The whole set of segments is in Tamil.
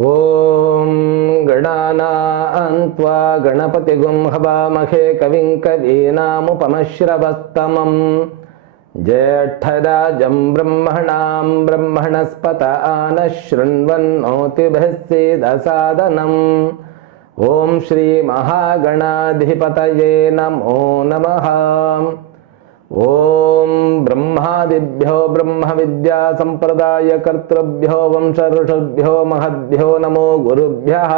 ॐ गणानान्त्वा गणपतिगुं हवामहे कविं कवीनामुपमश्रवस्तमम् ज्येष्ठराजं ब्रह्मणां ब्रह्मणस्पत आनः शृण्वन्नोतिभिः सीदसादनम् ॐ श्रीमहागणाधिपतये नमो नमः ॐ ब्रह्मादिभ्यो ब्रह्मविद्यासम्प्रदायकर्तृभ्यो वंशऋषुभ्यो महद्भ्यो नमो गुरुभ्यः।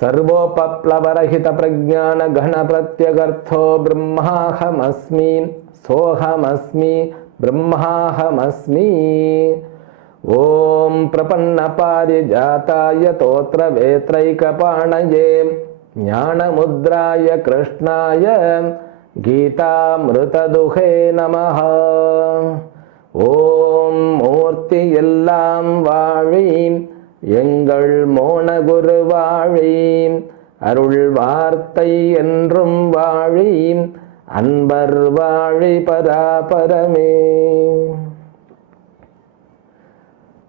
सर्वोपप्लवरहितप्रज्ञानघनप्रत्यगर्थो ब्रह्माहमस्मि सोऽहमस्मि ब्रह्माहमस्मि। ॐ प्रपन्नपारिजाताय तोत्रवेत्रैकपाणये ज्ञानमुद्राय कृष्णाय கீதாமிருததுகே நம ஓம் மூர்த்தி எல்லாம் வாழி எங்கள் மோனகுரு வாழி அருள் வார்த்தை என்றும் வாழி அன்பர் வாழி பராபரமே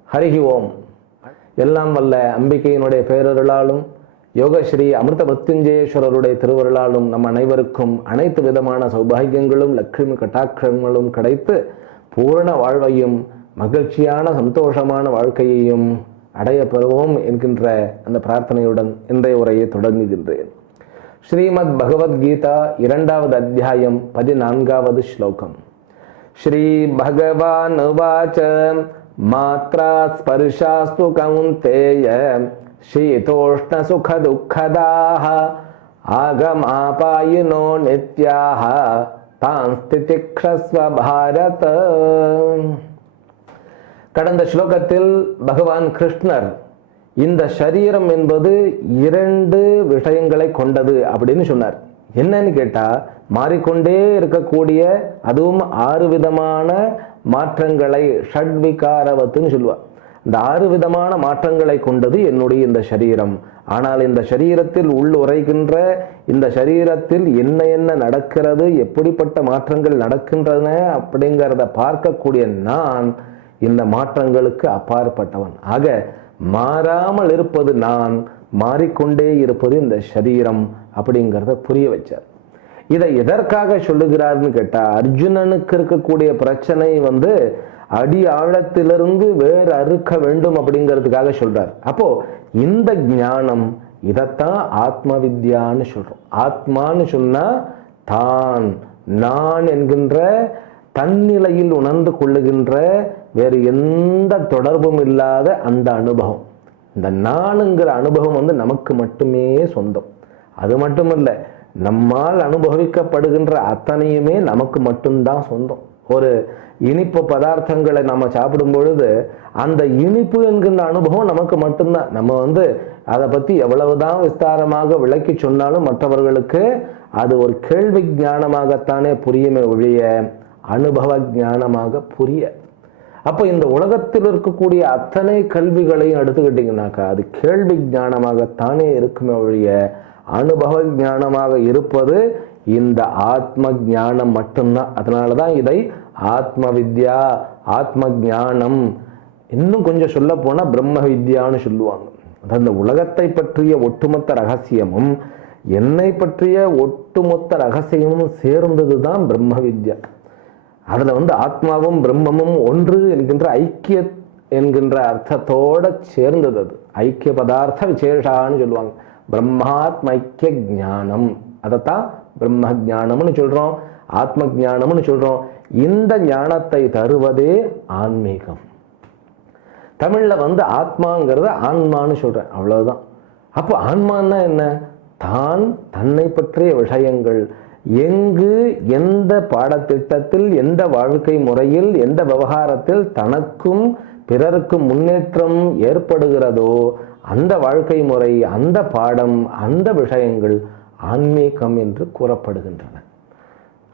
ஹரிகி ஓம் எல்லாம் வல்ல அம்பிகையினுடைய பேரருளாலும் யோகஸ்ரீ அமிர்த மருத்துஞ்சயேஸ்வரருடைய திருவருளாலும் நம் அனைவருக்கும் அனைத்து விதமான சௌபாகியங்களும் லக்ஷ்மி கட்டாட்சங்களும் கிடைத்து பூரண வாழ்வையும் மகிழ்ச்சியான சந்தோஷமான வாழ்க்கையையும் அடைய என்கின்ற அந்த பிரார்த்தனையுடன் இன்றைய உரையை தொடங்குகின்றேன். ஸ்ரீமத் பகவத்கீதா இரண்டாவது அத்தியாயம் பதினான்காவது ஸ்லோகம். ஸ்ரீ பகவான் உவாச்ச மாத்ரா ஸ்பர்ஷாஸ்து கவுந்தேய शीतोष्णसुखदुःखदाः आगमापायिनो नित्याः तान् स्थितिक्षस्व भारत கடந்த ஸ்லோகத்தில் பகவான் கிருஷ்ணர் இந்த சரீரம் என்பது இரண்டு விஷயங்களை கொண்டது அப்படின்னு சொன்னார் என்னன்னு கேட்டா மாறிக்கொண்டே இருக்கக்கூடிய அதுவும் ஆறு விதமான மாற்றங்களை ஷட்விகாரவத்துன்னு சொல்லுவார் இந்த ஆறு விதமான மாற்றங்களை கொண்டது என்னுடைய இந்த சரீரம். ஆனால் இந்த சரீரத்தில் உள் உரைகின்ற இந்த சரீரத்தில் என்ன என்ன நடக்கிறது எப்படிப்பட்ட மாற்றங்கள் நடக்கின்றன அப்படிங்கிறத பார்க்கக்கூடிய நான் இந்த மாற்றங்களுக்கு அப்பாற்பட்டவன். ஆக மாறாமல் இருப்பது நான் மாறிக்கொண்டே இருப்பது இந்த சரீரம் அப்படிங்கிறத புரிய வச்சார். இதை எதற்காக சொல்லுகிறார்னு கேட்டா அர்ஜுனனுக்கு இருக்கக்கூடிய பிரச்சனை வந்து அடி ஆழத்திலிருந்து வேறு அறுக்க வேண்டும் அப்படிங்கிறதுக்காக சொல்றார். அப்போ இந்த ஞானம் இதைத்தான் ஆத்ம வித்யான்னு சொல்றோம். ஆத்மான்னு சொன்னா தான் நான் என்கின்ற தன்னிலையில் உணர்ந்து கொள்ளுகின்ற வேறு எந்த தொடர்பும் இல்லாத அந்த அனுபவம். இந்த நானுங்கிற அனுபவம் வந்து நமக்கு மட்டுமே சொந்தம். அது மட்டும் இல்லை நம்மால் அனுபவிக்கப்படுகின்ற அத்தனையுமே நமக்கு மட்டும்தான் சொந்தம். ஒரு இனிப்பு பதார்த்தங்களை நம்ம சாப்பிடும் பொழுது அந்த இனிப்பு என்கின்ற அனுபவம் நமக்கு மட்டும்தான். நம்ம வந்து அதை பற்றி எவ்வளவுதான் விஸ்தாரமாக விளக்கி சொன்னாலும் மற்றவர்களுக்கு அது ஒரு கேள்வி ஞானமாகத்தானே புரியுமே ஒழிய அனுபவ ஞானமாக புரிய. அப்போ இந்த உலகத்தில் இருக்கக்கூடிய அத்தனை கல்விகளையும் எடுத்துக்கிட்டிங்கனாக்கா அது கேள்வி ஞானமாகத்தானே இருக்குமே ஒழிய அனுபவ ஞானமாக இருப்பது இந்த ஆத்ம ஞானம் மட்டும்தான். அதனால தான் இதை ஆத்ம வித்யா ஆத்ம ஞானம் இன்னும் கொஞ்சம் சொல்ல போனால் பிரம்ம வித்யான்னு சொல்லுவாங்க. அதாவது இந்த உலகத்தை பற்றிய ஒட்டுமொத்த ரகசியமும் என்னை பற்றிய ஒட்டுமொத்த ரகசியமும் சேர்ந்தது தான் பிரம்ம வித்யா அதில் வந்து ஆத்மாவும் பிரம்மமும் ஒன்று என்கின்ற ஐக்கிய என்கின்ற அர்த்தத்தோடு சேர்ந்தது அது. ஐக்கிய பதார்த்த விசேஷான்னு சொல்லுவாங்க. பிரம்மாத்ம ஜானம் ஞானம். அதைத்தான் பிரம்ம ஞானம்னு சொல்றோம் ஆத்ம ஞானம்னு சொல்றோம். இந்த ஞானத்தை தருவதே ஆன்மீகம். தமிழ்ல வந்து ஆத்மாங்கிறத ஆன்மான்னு சொல்றேன் அவ்வளவுதான். அப்போ ஆன்மான்னா என்ன? தான் தன்னை பற்றிய விஷயங்கள். எங்கு எந்த பாடத்திட்டத்தில் எந்த வாழ்க்கை முறையில் எந்த விவகாரத்தில் தனக்கும் பிறருக்கும் முன்னேற்றம் ஏற்படுகிறதோ அந்த வாழ்க்கை முறை அந்த பாடம் அந்த விஷயங்கள் ஆன்மீகம் என்று கூறப்படுகின்றன.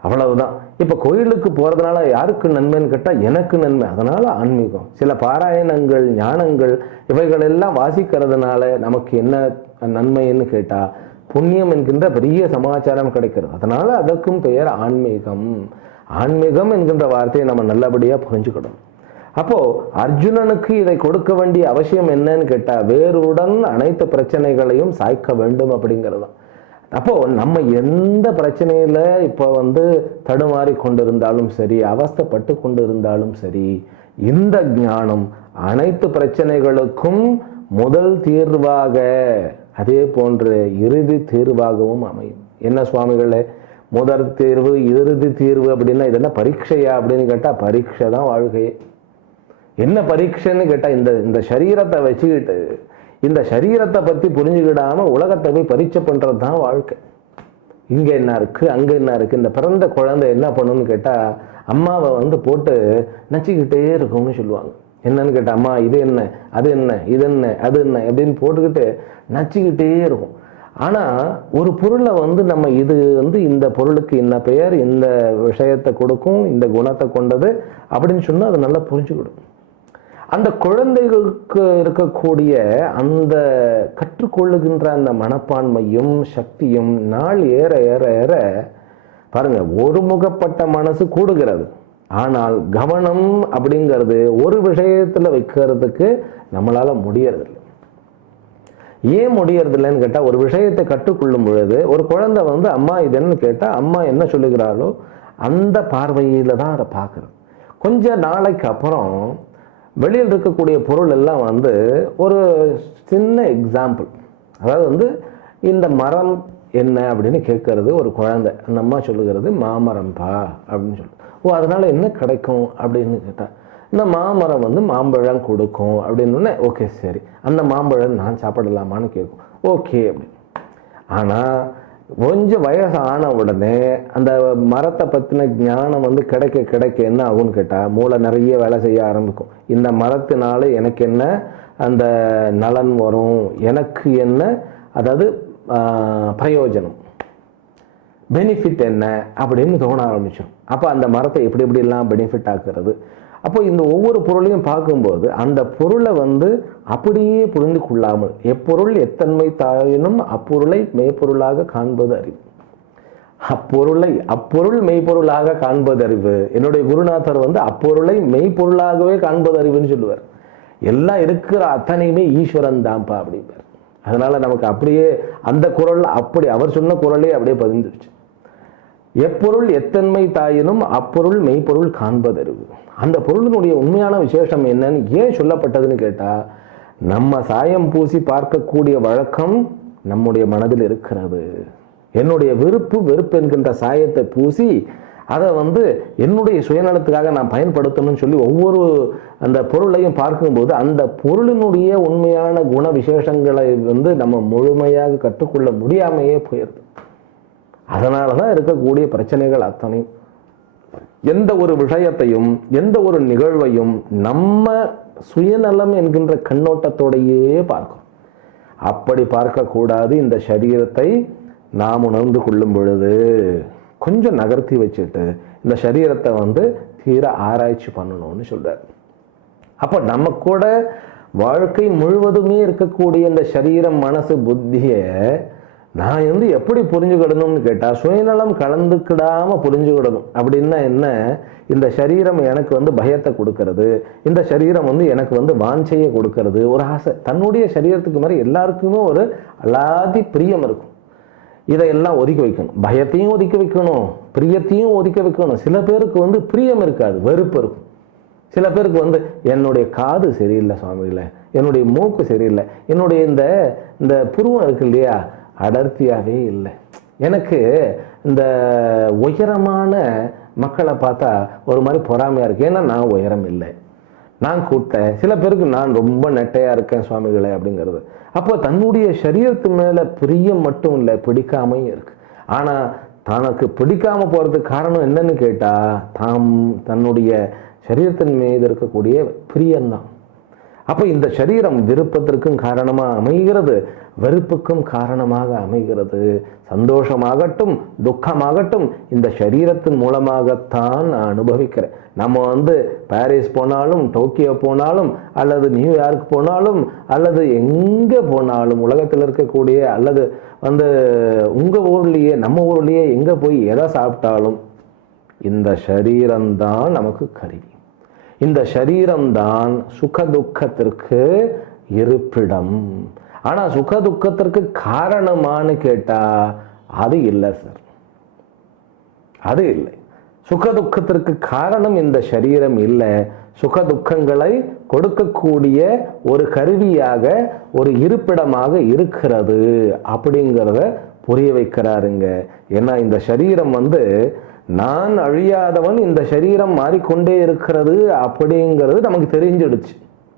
அவ்வளவுதான். இப்போ கோயிலுக்கு போகிறதுனால யாருக்கு நன்மைன்னு கேட்டால் எனக்கு நன்மை. அதனால் ஆன்மீகம். சில பாராயணங்கள் ஞானங்கள் இவைகளெல்லாம் வாசிக்கிறதுனால நமக்கு என்ன நன்மைன்னு கேட்டால் புண்ணியம் என்கின்ற பெரிய சமாச்சாரம் கிடைக்கிறது. அதனால் அதற்கும் பெயர் ஆன்மீகம். ஆன்மீகம் என்கின்ற வார்த்தையை நம்ம நல்லபடியாக புரிஞ்சுக்கணும். அப்போ அர்ஜுனனுக்கு இதை கொடுக்க வேண்டிய அவசியம் என்னன்னு கேட்டால் வேறுடன் அனைத்து பிரச்சனைகளையும் சாய்க்க வேண்டும் அப்படிங்கிறது அப்போ நம்ம எந்த பிரச்சனையில இப்போ வந்து தடுமாறி கொண்டிருந்தாலும் சரி அவஸ்தைப்பட்டு கொண்டிருந்தாலும் சரி இந்த ஞானம் அனைத்து பிரச்சனைகளுக்கும் முதல் தீர்வாக அதே போன்று இறுதி தீர்வாகவும் அமையும். என்ன சுவாமிகளே? முதல் தீர்வு இறுதி தீர்வு அப்படின்னா இது என்ன பரீட்சையா அப்படின்னு கேட்டால் பரீட்சை தான் வாழ்க்கையே. என்ன பரீட்சைன்னு கேட்டால் இந்த இந்த சரீரத்தை வச்சுக்கிட்டு இந்த சரீரத்தை பற்றி புரிஞ்சுக்கிடாம உலகத்தை போய் பரீட்சை பண்ணுறது தான் வாழ்க்கை. இங்கே என்ன இருக்குது அங்கே என்ன இருக்குது இந்த பிறந்த குழந்தை என்ன பண்ணுன்னு கேட்டால் அம்மாவை வந்து போட்டு நச்சிக்கிட்டே இருக்கும்னு சொல்லுவாங்க. என்னன்னு கேட்டால் அம்மா இது என்ன அது என்ன இது என்ன அது என்ன அப்படின்னு போட்டுக்கிட்டு நச்சிக்கிட்டே இருக்கும். ஆனால் ஒரு பொருளை வந்து நம்ம இது வந்து இந்த பொருளுக்கு இந்த பெயர் இந்த விஷயத்தை கொடுக்கும் இந்த குணத்தை கொண்டது அப்படின்னு சொன்னால் அது நல்லா புரிஞ்சுக்கிடும். அந்த குழந்தைகளுக்கு இருக்கக்கூடிய அந்த கற்றுக்கொள்ளுகின்ற அந்த மனப்பான்மையும் சக்தியும் நாள் ஏற ஏற ஏற பாருங்க ஒருமுகப்பட்ட மனசு கூடுகிறது. ஆனால் கவனம் அப்படிங்கிறது ஒரு விஷயத்துல வைக்கிறதுக்கு நம்மளால முடியறதில்லை. ஏன் முடியறதில்லைன்னு கேட்டால் ஒரு விஷயத்தை கற்றுக்கொள்ளும் பொழுது ஒரு குழந்தை வந்து அம்மா இது என்னன்னு கேட்டால் அம்மா என்ன சொல்லுகிறாளோ அந்த பார்வையில் தான் அதை பார்க்குறது. கொஞ்ச நாளைக்கு அப்புறம் வெளியில் இருக்கக்கூடிய பொருள் எல்லாம் வந்து ஒரு சின்ன எக்ஸாம்பிள் அதாவது வந்து இந்த மரம் என்ன அப்படின்னு கேட்கறது ஒரு குழந்தை. அந்த அம்மா சொல்லுகிறது மாமரம்பா அப்படின்னு சொல்லு. ஓ அதனால் என்ன கிடைக்கும் அப்படின்னு கேட்டால் இந்த மாமரம் வந்து மாம்பழம் கொடுக்கும் அப்படின்னு ஓகே சரி. அந்த மாம்பழம் நான் சாப்பிடலாமான்னு கேட்கும். ஓகே அப்படின்னு. ஆனால் கொஞ்சம் வயசு ஆன உடனே அந்த மரத்தை பற்றின ஞானம் வந்து கிடைக்க கிடைக்க என்ன ஆகும்னு கேட்டால் மூளை நிறைய வேலை செய்ய ஆரம்பிக்கும். இந்த மரத்தினால எனக்கு என்ன அந்த நலன் வரும் எனக்கு என்ன அதாவது பிரயோஜனம். பெனிஃபிட் என்ன அப்படின்னு தோண ஆரம்பிச்சோம். அப்போ அந்த மரத்தை எப்படி எப்படிலாம் பெனிஃபிட் ஆக்குறது? அப்போ இந்த ஒவ்வொரு பொருளையும் பார்க்கும்போது அந்த பொருளை வந்து அப்படியே புரிந்து கொள்ளாமல் எப்பொருள் எத்தன்மை தாயினும் அப்பொருளை மெய்ப்பொருளாக காண்பது அறிவு அப்பொருளை அப்பொருள் மெய்ப்பொருளாக காண்பது அறிவு என்னுடைய குருநாதர் வந்து அப்பொருளை மெய்ப்பொருளாகவே காண்பது அறிவுன்னு சொல்லுவார். எல்லாம் இருக்கிற அத்தனையுமே ஈஸ்வரன் தான்ப்பா அப்படிம்பார். அதனால நமக்கு அப்படியே அந்த குரல் அப்படி அவர் சொன்ன குரலே அப்படியே பதிந்துருச்சு. எப்பொருள் எத்தன்மை தாயினும் அப்பொருள் மெய்ப்பொருள் காண்பதறிவு. அந்த பொருளினுடைய உண்மையான விசேஷம் என்னன்னு ஏன் சொல்லப்பட்டதுன்னு கேட்டா நம்ம சாயம் பூசி பார்க்கக்கூடிய வழக்கம் நம்முடைய மனதில் இருக்கிறது. என்னுடைய விருப்பு வெறுப்பு என்கின்ற சாயத்தை பூசி அதை வந்து என்னுடைய சுயநலத்துக்காக நான் பயன்படுத்தணும்னு சொல்லி ஒவ்வொரு அந்த பொருளையும் பார்க்கும்போது அந்த பொருளினுடைய உண்மையான குண விசேஷங்களை வந்து நம்ம முழுமையாக கற்றுக்கொள்ள முடியாமையே போயிடுது அதனால தான் இருக்கக்கூடிய பிரச்சனைகள் அத்தனையும். எந்த ஒரு விஷயத்தையும் எந்த ஒரு நிகழ்வையும் நம்ம சுயநலம் என்கின்ற கண்ணோட்டத்தோடையே பார்க்கும். அப்படி பார்க்கக்கூடாது இந்த சரீரத்தை நாம் உணர்ந்து கொள்ளும் பொழுது. கொஞ்சம் நகர்த்தி வச்சுட்டு இந்த சரீரத்தை வந்து தீர ஆராய்ச்சி பண்ணணும்னு சொல்கிறார் அப்போ நம்ம கூட வாழ்க்கை முழுவதுமே இருக்கக்கூடிய இந்த சரீரம் மனசு புத்தியை நான் வந்து எப்படி புரிஞ்சுக்கிடணும்னு கேட்டால் சுயநலம் கலந்துக்கிடாம புரிஞ்சுக்கிடணும். அப்படின்னா என்ன? இந்த சரீரம் எனக்கு வந்து பயத்தை கொடுக்கறது. இந்த சரீரம் வந்து எனக்கு வந்து வாஞ்சையை கொடுக்கறது. ஒரு ஆசை. தன்னுடைய சரீரத்துக்கு மாதிரி எல்லாருக்குமே ஒரு அலாதி பிரியம் இருக்கும். இதையெல்லாம் ஒதுக்கி வைக்கணும். பயத்தையும் ஒதுக்கி வைக்கணும். பிரியத்தையும் ஒதுக்கி வைக்கணும். சில பேருக்கு வந்து பிரியம் இருக்காது. வெறுப்பு இருக்கும். சில பேருக்கு வந்து என்னுடைய காது சரியில்லை சுவாமிகளே. என்னுடைய மூக்கு சரியில்லை. என்னுடைய இந்த இந்த புருவம் இருக்கு இல்லையா? அடர்த்தியாகவே இல்லை. எனக்கு இந்த உயரமான மக்களை பார்த்தா ஒரு மாதிரி பொறாமையாக இருக்கு. ஏன்னா நான் உயரம் இல்லை. நான் கூட்ட சில பேருக்கு நான் ரொம்ப நெட்டையாக இருக்கேன் சுவாமிகளே அப்படிங்கிறது. அப்போ தன்னுடைய சரீரத்து மேலே பிரியம் மட்டும் இல்லை பிடிக்காமையும் இருக்கு. ஆனால் தனக்கு பிடிக்காம போகிறதுக்கு காரணம் என்னன்னு கேட்டால் தாம் தன்னுடைய சரீரத்தின் மீது இருக்கக்கூடிய பிரியம்தான். அப்போ இந்த சரீரம் விருப்பத்திற்கும் காரணமாக அமைகிறது. வெறுப்புக்கும் காரணமாக அமைகிறது. சந்தோஷமாகட்டும் துக்கமாகட்டும் இந்த சரீரத்தின் மூலமாகத்தான் நான் அனுபவிக்கிறேன். நம்ம வந்து பாரிஸ் போனாலும் டோக்கியோ போனாலும் அல்லது நியூயார்க் போனாலும் அல்லது எங்கே போனாலும் உலகத்தில் இருக்கக்கூடிய அல்லது வந்து உங்கள் ஊர்லேயே நம்ம ஊர்லேயே எங்கே போய் எதை சாப்பிட்டாலும் இந்த சரீரம்தான் நமக்கு கருவி. இந்த சரீரம்தான் சுக துக்கத்திற்கு இருப்பிடம். ஆனா சுக துக்கத்திற்கு காரணமான்னு கேட்டா அது இல்லை சார். அது இல்லை. சுக துக்கத்திற்கு காரணம் இந்த சரீரம் இல்லை. சுக துக்கங்களை கொடுக்கக்கூடிய ஒரு கருவியாக ஒரு இருப்பிடமாக இருக்கிறது அப்படிங்கிறத புரிய வைக்கிறாருங்க. ஏன்னா இந்த சரீரம் வந்து நான் அழியாதவன் இந்த சரீரம் மாறிக்கொண்டே இருக்கிறது அப்படிங்கிறது நமக்கு தெரிஞ்சிடுச்சு.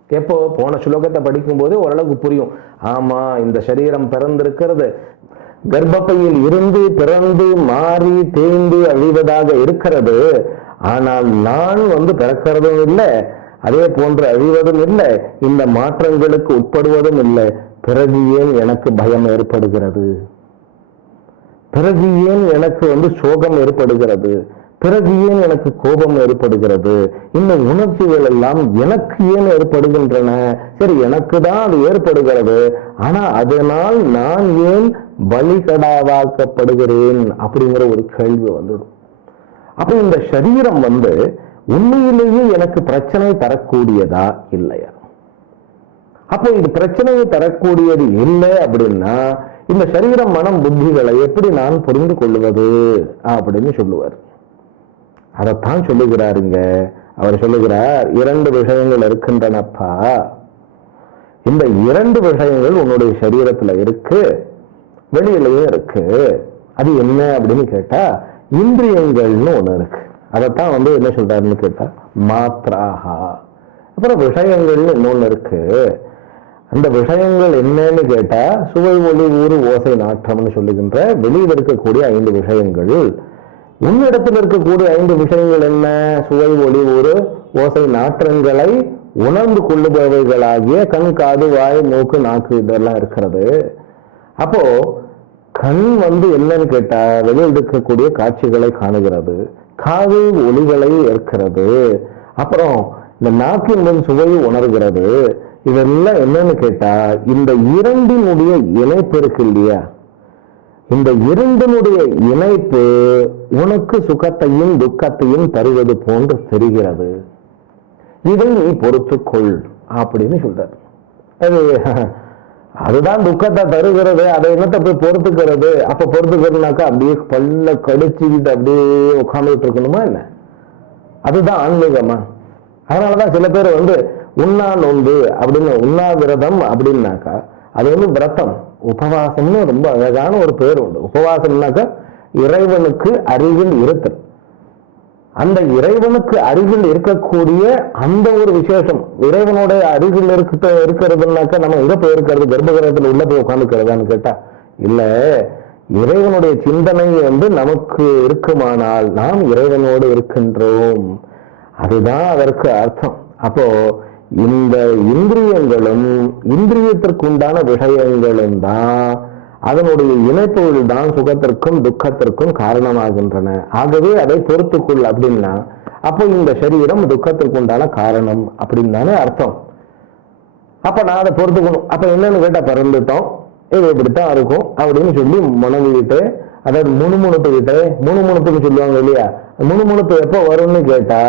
எப்போ? போன சுலோகத்தை படிக்கும்போது ஓரளவுக்கு புரியும். ஆமா இந்த சரீரம் பிறந்திருக்கிறது. கர்ப்பப்பையில் இருந்து பிறந்து மாறி தேய்ந்து அழிவதாக இருக்கிறது. ஆனால் நான் வந்து பிறக்கிறதும் இல்லை அதே போன்று அழிவதும் இல்லை இந்த மாற்றங்களுக்கு உட்படுவதும் இல்லை. பிறகு ஏன் எனக்கு பயம் ஏற்படுகிறது? பிறகு ஏன் எனக்கு வந்து சோகம் ஏற்படுகிறது? பிறகு ஏன் எனக்கு கோபம் ஏற்படுகிறது? இந்த உணர்ச்சிகள் எல்லாம் எனக்கு ஏன் ஏற்படுகின்றன? சரி எனக்கு தான் அது ஏற்படுகிறது. ஆனா அதனால் நான் ஏன் பலிகடாவாக்கப்படுகிறேன் அப்படிங்கிற ஒரு கேள்வி வந்துடும். அப்ப இந்த சரீரம் வந்து உண்மையிலேயே எனக்கு பிரச்சனை தரக்கூடியதா? இல்லையா? அப்போ இது பிரச்சனையை தரக்கூடியது இல்லை அப்படின்னா இந்த சரீரம் மனம் புத்திகளை எப்படி நான் புரிந்து கொள்வது? அப்படின்னு சொல்லுவார். அதைத்தான் சொல்லுகிறாருங்க. அவர் சொல்லுகிறார் இரண்டு விஷயங்கள் இருக்கின்றனப்பா. இந்த இரண்டு விஷயங்கள் உன்னுடைய சரீரத்துல இருக்கு வெளியிலயும் இருக்கு. அது என்ன அப்படின்னு கேட்டா இந்திரியங்கள்னு ஒண்ணு இருக்கு. அதைத்தான் வந்து என்ன சொல்றாருன்னு கேட்டா மாத்ராஹா அப்புறம் விஷயங்கள்னு இன்னொன்னு இருக்கு. அந்த விஷயங்கள் என்னன்னு கேட்டா சுவை ஒளி ஊறு ஓசை நாற்றம்னு சொல்லுகின்ற வெளியில் இருக்கக்கூடிய ஐந்து விஷயங்கள். உன்னிடத்தில் இருக்கக்கூடிய ஐந்து விஷயங்கள் என்ன? சுவை ஒளி ஊறு ஓசை நாற்றங்களை உணர்ந்து கொள்ளுபவைகளாகிய கண் காது வாய் மூக்கு நாக்கு இதெல்லாம் இருக்கிறது. அப்போ கண் வந்து என்னன்னு கேட்டா வெளியில் இருக்கக்கூடிய காட்சிகளை காணுகிறது. காது ஒளிகளை ஏற்கிறது. அப்புறம் இந்த நாக்கின் மேல் சுவையை உணர்கிறது. இதெல்லாம் என்னன்னு கேட்டா இந்த இரண்டினுடைய இணைப்பு இருக்கு இல்லையா? இந்த இரண்டினுடைய இணைப்பு உனக்கு சுகத்தையும் துக்கத்தையும் தருவது போன்று தெரிகிறது. இதை நீ பொறுத்துக்கொள் அப்படின்னு சொல்றாரு. அது அதுதான் துக்கத்தை தருகிறது. அதை என்னத்தை போய் பொறுத்துக்கிறது? அப்ப பொறுத்துக்கிறதுனாக்கா அப்படியே பல்ல கடிச்சுக்கிட்டு அப்படியே உட்காந்துட்டு இருக்கணுமா என்ன? அதுதான் ஆன்மீகமா. அதனாலதான் சில பேர் வந்து உண்ணா நோன்பு அப்படின்னு உண்ணாவிரதம் அப்படின்னாக்கா அது வந்து விரதம். உபவாசம்னு ரொம்ப அழகான ஒரு பேர் உண்டு. உபவாசம்னாக்கா இறைவனுக்கு அருகில் இருத்தல். அந்த இறைவனுக்கு அருகில் இருக்கக்கூடிய அந்த ஒரு விசேஷம் இறைவனோட அருகில் இருக்க இருக்கிறதுனாக்கா நம்ம எங்க போய் இருக்கிறது கர்ப்பகிரகத்தில் உள்ள போய் உட்காந்துக்கிறதான்னு கேட்டா இல்ல இறைவனுடைய சிந்தனை வந்து நமக்கு இருக்குமானால் நாம் இறைவனோடு இருக்கின்றோம். அதுதான் அதற்கு அர்த்தம். அப்போ இந்த இந்திரியங்களும் இந்திரியத்திற்குண்டான விஷயங்களும் தான் அதனுடைய இணைப்புகள் தான் சுகத்திற்கும் துக்கத்திற்கும் காரணமாகின்றன. ஆகவே அதை பொறுத்துக்கொள் அப்படின்னா அப்போ இந்த சரீரம் துக்கத்திற்கு உண்டான காரணம் அப்படின்னு தானே அர்த்தம். அப்ப நான் அதை பொறுத்துக்கணும். அப்ப என்னன்னு கேட்டா பிறந்துட்டோம். இது இப்படித்தான் இருக்கும் அப்படின்னு சொல்லி முணங்கிக்கிட்டு அதாவது முணுமுணுத்துக்கிட்டு முணுமுணுப்புன்னு சொல்லுவாங்க இல்லையா? முணுமுணுப்பு எப்போ வரும்னு கேட்டா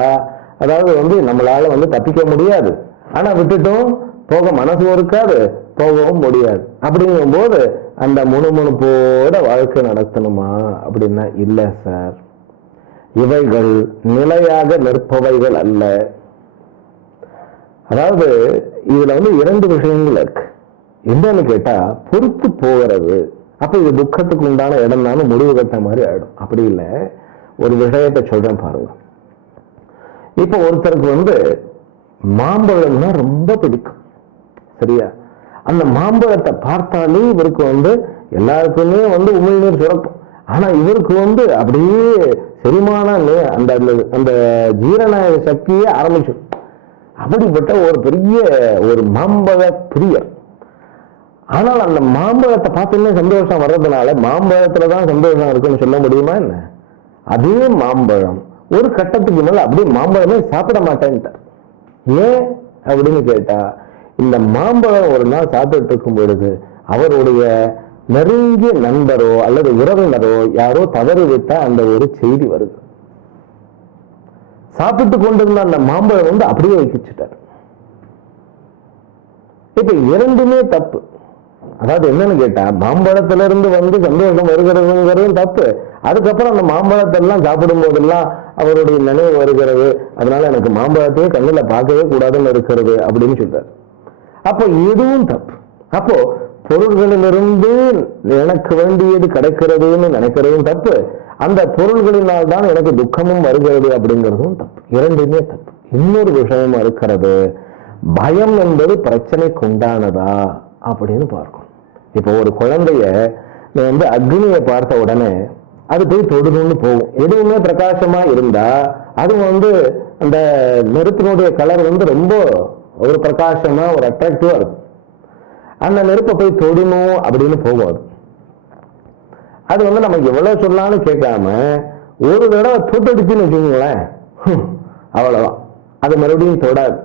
அதாவது வந்து நம்மளால வந்து தப்பிக்க முடியாது. ஆனா விட்டுட்டும் போக மனசு இருக்காது போகவும் முடியாது. அப்படிங்கும்போது அந்த முணுமுணுப்போட வாழ்க்கை நடத்தணுமா? அப்படின்னா இல்லை சார் இவைகள் நிலையாக நிற்பவைகள் அல்ல. அதாவது இதுல வந்து இரண்டு விஷயங்கள் இருக்கு. என்னன்னு கேட்டா பொறுத்து போகிறது. அப்ப இது துக்கத்துக்கு உண்டான இடம் தானே முடிவு கட்ட மாதிரி ஆயிடும். அப்படி இல்லை. ஒரு விஷயத்தை சொல்றேன் பாருங்க. இப்ப ஒருத்தருக்கு வந்து மாம்பழம்னா ரொம்ப பிடிக்கும். சரியா? அந்த மாம்பழத்தை பார்த்தாலே இவருக்கு வந்து எல்லாருக்குமே வந்து உமிழ்நீர் சுரக்கும். ஆனா இவருக்கு வந்து அப்படியே செரிமான அந்த அந்த- அந்த ஜீரண சக்தியே ஆரம்பிச்சு அப்படிப்பட்ட ஒரு பெரிய ஒரு மாம்பழ பிரியர். ஆனால் அந்த மாம்பழத்தை பார்த்தீங்கன்னா சந்தோஷம் வர்றதுனால மாம்பழத்துல தான் சந்தோஷம் இருக்குன்னு சொல்ல முடியுமா என்ன? அதே மாம்பழம். ஒரு கட்டத்துக்கு மேல அப்படியே மாம்பழமே சாப்பிட மாட்டேன்ட்டார். ஏன் அப்படின்னு கேட்டா இந்த மாம்பழம் ஒரு நாள் சாப்பிட்டு இருக்கும் பொழுது அவருடைய நெருங்கிய நண்பரோ அல்லது உறவினரோ யாரோ தவறு விட்ட அந்த ஒரு செய்தி வருது. சாப்பிட்டு கொண்டிருந்த அந்த மாம்பழம் வந்து அப்படியே வைக்கிச்சுட்டார் இப்ப இரண்டுமே தப்பு. அதாவது என்னன்னு கேட்டா மாம்பழத்துல இருந்து வந்து சந்தோஷம் வருகிறதுங்கிறதும் தப்பு. அதுக்கப்புறம் அந்த மாம்பழத்தை எல்லாம் சாப்பிடும் போதெல்லாம் அவருடைய நினைவு வருகிறது. அதனால எனக்கு மாம்பழத்தையே கண்ணில் பார்க்கவே கூடாதுன்னு இருக்கிறது அப்படின்னு சொல்றாரு. அப்போ இதுவும் தப்பு. அப்போ பொருள்களிலிருந்து எனக்கு வேண்டியது கிடைக்கிறதுன்னு நினைக்கிறதும் தப்பு. அந்த பொருள்களினால் தான் எனக்கு துக்கமும் வருகிறது அப்படிங்கிறதும் தப்பு. இரண்டுமே தப்பு. இன்னொரு விஷயம் இருக்கிறது. பயம் என்பது பிரச்சனைக்கு உண்டானதா அப்படின்னு பார்க்கணும். இப்போ ஒரு குழந்தைய நீ வந்து அக்னியை பார்த்த உடனே அது போய் தொடுணும்னு போகும். எதுவுமே பிரகாசமா இருந்தா அது வந்து அந்த நெருப்பினுடைய கலர் வந்து ரொம்ப ஒரு பிரகாசமா ஒரு அட்ராக்டிவா இருக்கும். அந்த நெருப்பை போய் தொடணும் அப்படின்னு போகும் அது அது வந்து நமக்கு எவ்வளவு சொல்லலாம்னு கேட்காம ஒரு தடவை தொட்டடிச்சுன்னு வச்சுக்கோங்களேன். அவ்வளவுதான். அது மறுபடியும் தொடாது.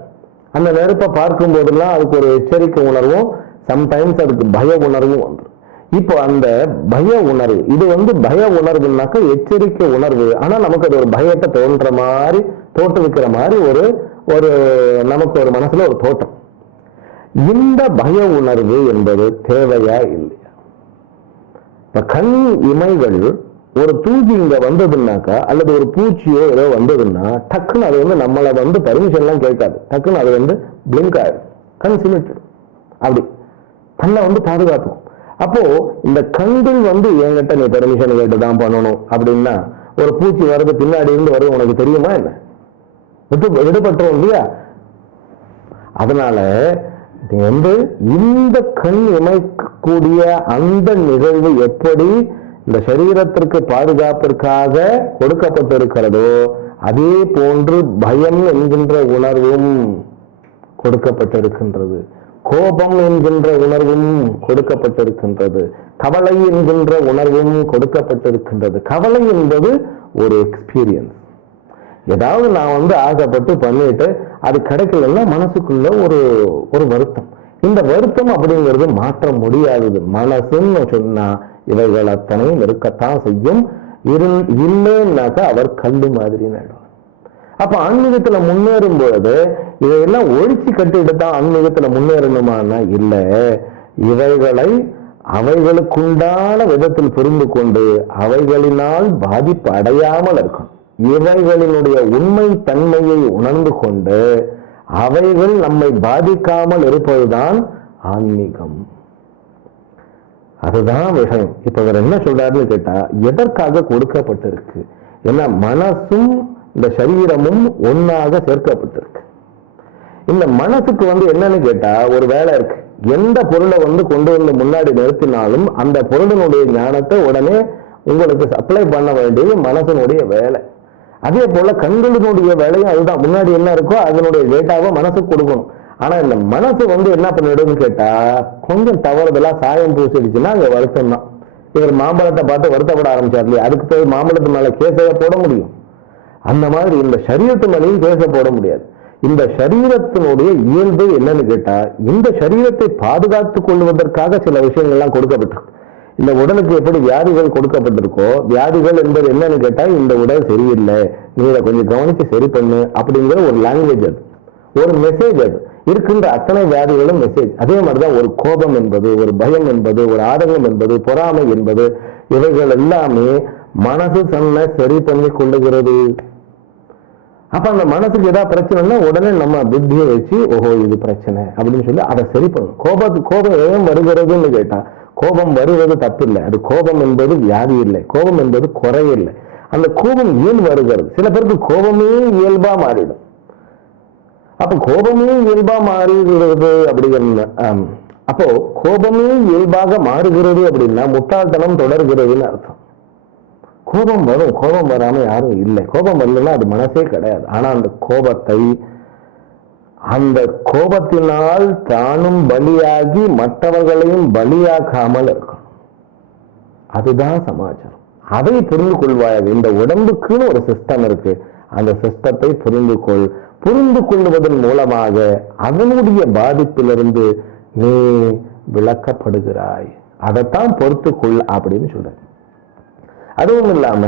அந்த நெருப்பை பார்க்கும் போதெல்லாம் அதுக்கு ஒரு எச்சரிக்கை உணர்வும் சம்டைம்ஸ் அதுக்கு பய உணர்வும் வந்துடும் இப்போ அந்த பய உணர்வு இது வந்து பய உணர்வுனாக்க எச்சரிக்கை உணர்வு. ஆனா நமக்கு அது ஒரு பயத்தை தோன்ற மாதிரி தோற்றுவிக்கிற மாதிரி ஒரு ஒரு நமக்கு ஒரு மனசுல ஒரு தோற்றம். இந்த பய உணர்வு என்பது தேவையா இல்லையா? இப்ப கண் இமைகள் ஒரு தூசி இங்க வந்ததுன்னாக்கா அல்லது ஒரு பூச்சியோ ஏதோ வந்ததுன்னா டக்குன்னு அது வந்து நம்மளை வந்து பர்மிஷன் எல்லாம் கேட்காது. டக்குன்னு அது வந்து பிளிங்க் ஆயிடும். கண் சிமிட்டு அப்படி. தன்னை வந்து பாதுகாக்கும். அப்போ இந்த கண்கள் வந்து என்கிட்ட நீ பெர்மிஷன் கேட்டு தான் பண்ணணும் அப்படின்னா ஒரு பூச்சி வருது பின்னாடி இருந்து வருது உனக்கு தெரியுமா என்ன? விட்டு விடுபட்டுரும் இல்லையா? அதனால வந்து இந்த கண் இமைக்கக்கூடிய அந்த நிகழ்வு எப்படி இந்த சரீரத்திற்கு பாதுகாப்பிற்காக கொடுக்கப்பட்டிருக்கிறதோ அதே போன்று பயம் என்கின்ற உணர்வும் கொடுக்கப்பட்டிருக்கின்றது. கோபம் என்கின்ற உணர்வும் கொடுக்கப்பட்டிருக்கின்றது. கவலை என்கின்ற உணர்வும் கொடுக்கப்பட்டிருக்கின்றது. கவலை என்பது ஒரு எக்ஸ்பீரியன்ஸ் ஏதாவது நான் வந்து ஆசைப்பட்டு பண்ணிட்டு அது கிடைக்கலன்னா மனசுக்குள்ள ஒரு ஒரு வருத்தம். இந்த வருத்தம் அப்படிங்கிறது மாற்ற முடியாதது. மனசுன்னு சொன்னா இவைகள் அத்தனையும் இருக்கத்தான் செய்யும். இரு- இல்லைன்னாக்கா அவர் கல்லு மாதிரி நடும். அப்ப ஆன்மீகத்துல முன்னேறும் பொழுது இதையெல்லாம் ஒழிச்சு கட்டிட்டு தான் ஆன்மீகத்துல முன்னேறணுமானா இல்ல. இவைகளை அவைகளுக்குண்டான விதத்தில் புரிந்து கொண்டு அவைகளினால் பாதிப்பு அடையாமல் இருக்கும் இவைகளினுடைய உண்மை தன்மையை உணர்ந்து கொண்டு அவைகள் நம்மை பாதிக்காமல் இருப்பதுதான் ஆன்மீகம். அதுதான் விஷயம் இப்ப இவர் என்ன சொல்றாருன்னு கேட்டா எதற்காக கொடுக்கப்பட்டிருக்கு? ஏன்னா மனசும் இந்த சரீரமும் ஒன்னாக சேர்க்கப்பட்டிருக்கு. இந்த மனசுக்கு வந்து என்னன்னு கேட்டா ஒரு வேலை இருக்கு. எந்த பொருளை வந்து கொண்டு வந்து முன்னாடி நிறுத்தினாலும் அந்த பொருளினுடைய ஞானத்தை உடனே உங்களுக்கு சப்ளை பண்ண வேண்டியது மனசனுடைய வேலை. அதே போல கண்களினுடைய வேலையும் அதுதான். முன்னாடி என்ன இருக்கோ அதனுடைய டேட்டாவை மனசுக்கு கொடுக்கணும். ஆனா இந்த மனசு வந்து என்ன பண்ணிடும்னு கேட்டா கொஞ்சம் தவறுதலா சாயம் பூசிடுச்சுன்னா அங்க வருத்தம் தான் இவர் மாம்பழத்தை பார்த்து வருத்தப்பட ஆரம்பிச்சார் இல்லையா? அதுக்கு போய் மாம்பழத்து மேல கேசைய போட முடியும். அந்த மாதிரி இந்த சரீரத்து மேலேயும் பேச போட முடியாது. இந்த சரீரத்தினுடைய இயல்பு என்னன்னு கேட்டா இந்த சரீரத்தை பாதுகாத்துக் கொள்வதற்காக சில விஷயங்கள்லாம் கொடுக்கப்பட்டிருக்கு. இந்த உடலுக்கு எப்படி வியாதிகள் கொடுக்கப்பட்டிருக்கோ வியாதிகள் என்பது என்னன்னு கேட்டா இந்த உடல் சரியில்லை நீ இதை கொஞ்சம் கவனிச்சு சரி பண்ணு அப்படிங்கிற ஒரு லாங்குவேஜ் அது. ஒரு மெசேஜ் அது. இருக்கின்ற அத்தனை வியாதிகளும் மெசேஜ் அதே மாதிரிதான் ஒரு கோபம் என்பது ஒரு பயம் என்பது ஒரு ஆதங்கம் என்பது பொறாமை என்பது இவைகள் எல்லாமே மனசு தன்னை சரி பண்ணி கொள்ளுகிறது. அப்ப அந்த மனசுக்கு ஏதாவது பிரச்சனைனா உடனே நம்ம புத்தியை வச்சு ஓஹோ இது பிரச்சனை அப்படின்னு சொல்லி அதை சரி பண்ணணும். கோபத்து கோபம் ஏன் வருகிறதுன்னு கேட்டா கோபம் வருவது தப்பில்லை. அது கோபம் என்பது வியாதி இல்லை. கோபம் என்பது குறையில்லை அந்த கோபம் ஏன் வருகிறது? சில பேருக்கு கோபமே இயல்பா மாறிடும். அப்ப கோபமே இயல்பா மாறுகிறது அப்படிங்கிற அப்போ கோபமே இயல்பாக மாறுகிறது அப்படின்னா முட்டாள்தனம் தொடர்கிறதுன்னு அர்த்தம். கோபம் வரும் கோபம் வராமல் யாரும் இல்லை. கோபம் வரலன்னா அது மனசே கிடையாது. ஆனா அந்த கோபத்தை அந்த கோபத்தினால் தானும் பலியாகி மற்றவர்களையும் பலியாக்காமல் இருக்கணும். அதுதான் சமாச்சாரம். அதை புரிந்து கொள்வாயாக இந்த உடம்புக்குன்னு ஒரு சிஸ்டம் இருக்கு. அந்த சிஸ்டத்தை புரிந்து கொள். புரிந்து கொள்வதன் மூலமாக அதனுடைய பாதிப்பிலிருந்து நீ விளக்கப்படுகிறாய். அதைத்தான் பொறுத்துக்கொள் அப்படின்னு சொல்ற அதுவும் இல்லாம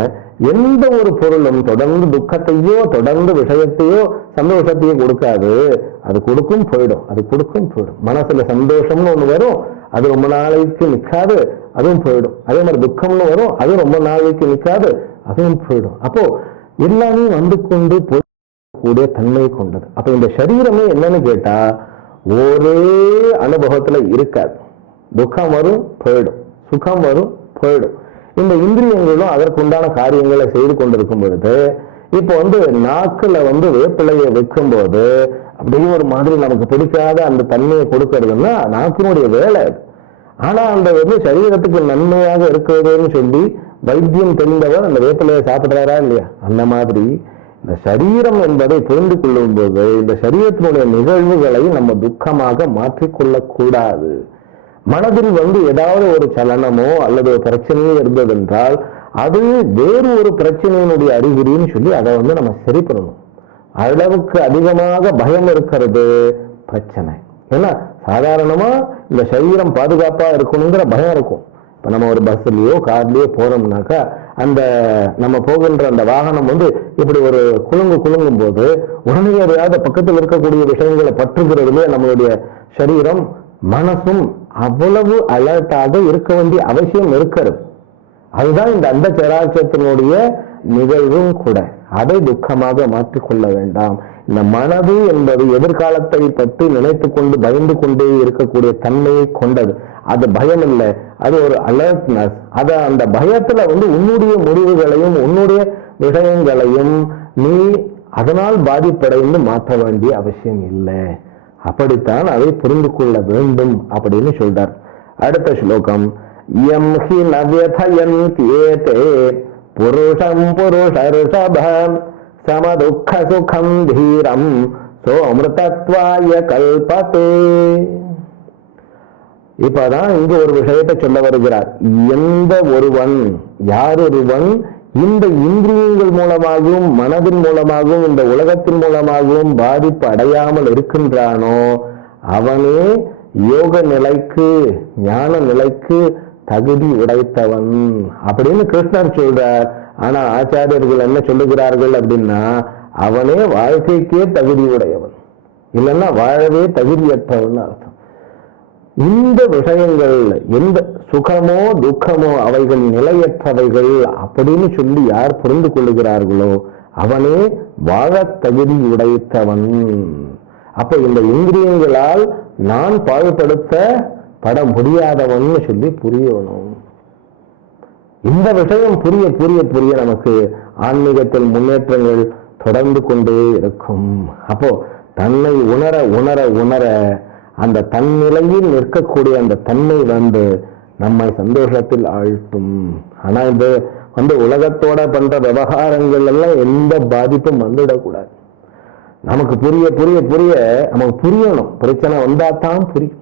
எந்த ஒரு பொருளும் தொடர்ந்து துக்கத்தையோ தொடர்ந்து விஷயத்தையோ சந்தோஷத்தையோ கொடுக்காது. அது கொடுக்கும் போயிடும். அது கொடுக்கும் போயிடும். மனசுல சந்தோஷம்னு ஒண்ணு வரும் அது ரொம்ப நாளைக்கு நிற்காது அதுவும் போயிடும். அதே மாதிரி துக்கம்னு வரும் அது ரொம்ப நாளைக்கு நிற்காது அதுவும் போயிடும். அப்போ எல்லாமே வந்து கொண்டு போகக்கூடிய தன்மை கொண்டது. அப்ப இந்த சரீரமே என்னன்னு கேட்டா ஒரே அனுபவத்துல இருக்காது. துக்கம் வரும் போயிடும். சுகம் வரும் போயிடும். இந்த இந்திரியங்களும் அதற்குண்டான காரியங்களை செய்து கொண்டிருக்கும் பொழுது இப்போ வந்து நாக்கில் வந்து வேப்பிலையை வைக்கும்போது அப்படியே ஒரு மாதிரி நமக்கு பிடிக்காத அந்த தன்மையை கொடுக்கறதுன்னா நாக்கினுடைய வேலை அது. ஆனா அந்த வந்து சரீரத்துக்கு நன்மையாக இருக்கிறதுன்னு சொல்லி வைத்தியம் தெரிந்தவர் அந்த வேப்பிலையை சாப்பிடுறாரா இல்லையா? அந்த மாதிரி இந்த சரீரம் என்பதை புரிந்து கொள்ளும் போது இந்த சரீரத்தினுடைய நிகழ்வுகளை நம்ம துக்கமாக மாற்றிக்கொள்ளக்கூடாது. மனதில் வந்து ஏதாவது ஒரு சலனமோ அல்லது ஒரு பிரச்சனையோ இருந்ததென்றால் அது வேறு ஒரு பிரச்சனையினுடைய அறிகுறின்னு சொல்லி அதை வந்து நம்ம சரி பண்ணணும். அளவுக்கு அதிகமாக பயம் இருக்கிறது பிரச்சனை. ஏன்னா சாதாரணமா இந்த சரீரம் பாதுகாப்பா இருக்கணுங்கிற பயம் இருக்கும். இப்ப நம்ம ஒரு பஸ்லயோ கார்லயோ போறோம்னாக்கா அந்த நம்ம போகின்ற அந்த வாகனம் வந்து இப்படி ஒரு குலுங்கு குலுங்கும் போது உடனே பக்கத்தில் இருக்கக்கூடிய விஷயங்களை பற்றுகிறதுலே நம்மளுடைய சரீரம் மனசும் அவ்வளவு அலர்ட்டாக இருக்க வேண்டிய அவசியம் இருக்கிறது. அதுதான் இந்த அந்த சராட்சத்தினுடைய நிகழ்வும் கூட. அதை துக்கமாக மாற்றிக்கொள்ள வேண்டாம். இந்த மனது என்பது எதிர்காலத்தை பற்றி நினைத்து கொண்டு பயந்து கொண்டே இருக்கக்கூடிய தன்மையை கொண்டது. அது பயம் இல்லை. அது ஒரு அலர்ட்னஸ் அது அந்த பயத்துல வந்து உன்னுடைய முடிவுகளையும் உன்னுடைய விஷயங்களையும் நீ அதனால் பாதிப்படைந்து மாற்ற வேண்டிய அவசியம் இல்லை. அப்படித்தான் அதை புரிந்து கொள்ள வேண்டும் அப்படின்னு சொல்றார். அடுத்த ஸ்லோகம் எம் ஹி நவ்யதயந்தேதே புருஷம் புருஷ ரிஷபம் சமதுக்க சுகம் தீரம் சோமிருதத்வாய கல்பதே. இப்பதான் இங்கு ஒரு விஷயத்தை சொல்ல வருகிறார். எந்த ஒருவன் யார் ஒருவன் இந்த இந்திரியங்கள் மூலமாகவும் மனதின் மூலமாகவும் இந்த உலகத்தின் மூலமாகவும் பாதிப்பு அடையாமல் இருக்கின்றானோ அவனே யோக நிலைக்கு ஞான நிலைக்கு தகுதி உடைத்தவன் அப்படின்னு கிருஷ்ணர் சொல்றார். ஆனா ஆச்சாரியர்கள் என்ன சொல்லுகிறார்கள் அப்படின்னா அவனே வாழ்க்கைக்கே தகுதி உடையவன். இல்லைன்னா வாழவே தகுதியற்றவன் அர்த்தம். இந்த விஷயங்கள் எந்த சுகமோ துக்கமோ அவைகள் நிலையற்றவைகள் அப்படின்னு சொல்லி யார் புரிந்து கொள்ளுகிறார்களோ அவனே வாழத் தகுதி உடைத்தவன். அப்ப இந்த இந்திரியங்களால் நான் பாழ்படுத்த பட முடியாதவன் சொல்லி புரியணும். இந்த விஷயம் புரிய புரிய புரிய நமக்கு ஆன்மீகத்தில் முன்னேற்றங்கள் தொடர்ந்து கொண்டே இருக்கும். அப்போ தன்னை உணர உணர உணர அந்த தன்னிலையில் நிற்கக்கூடிய அந்த தன்மை வந்து நம்மை சந்தோஷத்தில் ஆழ்த்தும். ஆனா இது வந்து உலகத்தோட பண்ற விவகாரங்கள் எல்லாம் எந்த பாதிப்பும் வந்துடக்கூடாது. நமக்கு புரிய புரிய புரிய நமக்கு புரியணும். பிரச்சனை வந்தா தான் புரியும்.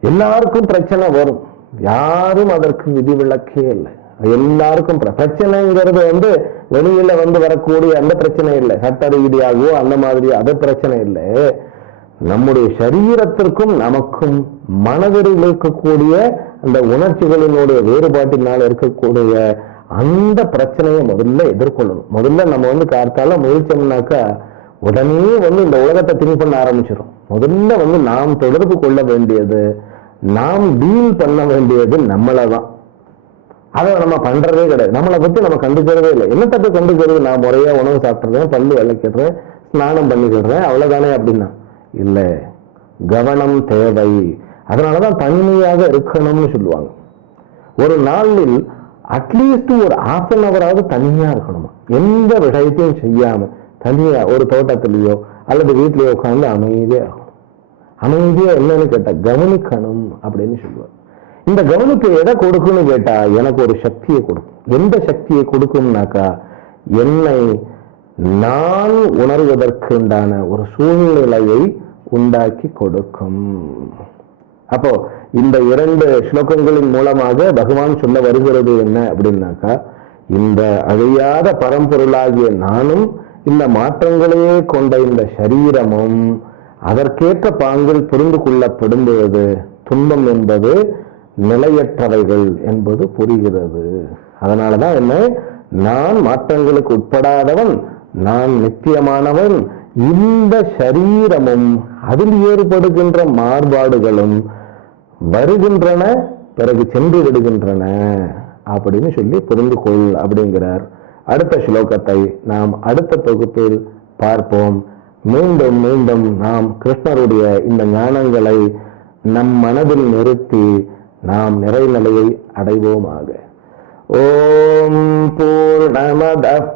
எல்லாருக்கும் பிரச்சனை வரும். யாரும் அதற்கு விதிவிலக்கே இல்லை. எல்லாருக்கும் பிர- பிரச்சனைங்கிறது வந்து வெளியில வந்து வரக்கூடிய அந்த பிரச்சனை இல்லை. சட்ட ரீதியாகவோ அந்த மாதிரி அது பிரச்சனை இல்லை. நம்முடைய சரீரத்திற்கும் நமக்கும் மனதில் இருக்கக்கூடிய அந்த உணர்ச்சிகளினுடைய வேறுபாட்டினால் இருக்கக்கூடிய அந்த பிரச்சனையை முதல்ல எதிர்கொள்ளணும். முதல்ல நம்ம வந்து கார்த்தால முயற்சோம்னாக்கா உடனே வந்து இந்த உலகத்தை திங்க் பண்ண ஆரம்பிச்சிடும் முதல்ல வந்து நாம் தொடர்பு கொள்ள வேண்டியது நாம் டீல் பண்ண வேண்டியது நம்மளை தான் அதை நம்ம பண்றதே கிடையாது. நம்மளை பத்தி நம்ம கண்டுக்கிறதே இல்லை. என்ன தப்பு கண்டுக்கிறது? நான் முறையா உணவு சாப்பிட்றேன் பல்லு விளக்கிடுறேன் ஸ்நானம் பண்ணிக்கிடுறேன் அவ்வளவுதானே அப்படின்னா. இல்லை. கவனம் தேவை. அதனாலதான் தனிமையாக இருக்கணும்னு சொல்லுவாங்க. ஒரு நாளில் அட்லீஸ்ட் ஒரு ஹாஃப் அன் ஹவராவது தனியா இருக்கணுமா? எந்த விஷயத்தையும் செய்யாம தனியா ஒரு தோட்டத்துலேயோ அல்லது வீட்லயோ உட்கார்ந்து அமைதியா இருக்கணும். அமைதியா என்னன்னு கேட்டா கவனிக்கணும் அப்படின்னு சொல்லுவார் இந்த கவனிப்பு எதை கொடுக்கும்னு கேட்டா எனக்கு ஒரு சக்தியை கொடுக்கும். எந்த சக்தியை கொடுக்கும்னாக்கா என்னை நான் உணர்வதற்குண்டான ஒரு சூழ்நிலையை உண்டாக்கி கொடுக்கும். அப்போ இந்த இரண்டு ஸ்லோகங்களின் மூலமாக பகவான் சொல்ல வருகிறது என்ன அப்படின்னாக்கா இந்த அழியாத பரம்பொருளாகிய நானும் இந்த மாற்றங்களையே கொண்ட இந்த சரீரமும் அதற்கேற்ற பாங்கில் புரிந்து கொள்ளப்படும் பொழுது துன்பம் என்பது நிலையற்றவைகள் என்பது புரிகிறது. அதனாலதான் என்ன நான் மாற்றங்களுக்கு உட்படாதவன் நான் நித்தியமானவன் இந்த சரீரமும் அதில் ஏற்படுகின்ற மாறுபாடுகளும் வருகின்றன பிறகு சென்று விடுகின்றன அப்படின்னு சொல்லி புரிந்து கொள் அப்படிங்கிறார். அடுத்த ஸ்லோகத்தை நாம் அடுத்த தொகுப்பில் பார்ப்போம். மீண்டும் மீண்டும் நாம் கிருஷ்ணருடைய இந்த ஞானங்களை நம் மனதில் நிறுத்தி நாம் நிறைநிலையை அடைவோமாக. ஓம் பூர்ணமத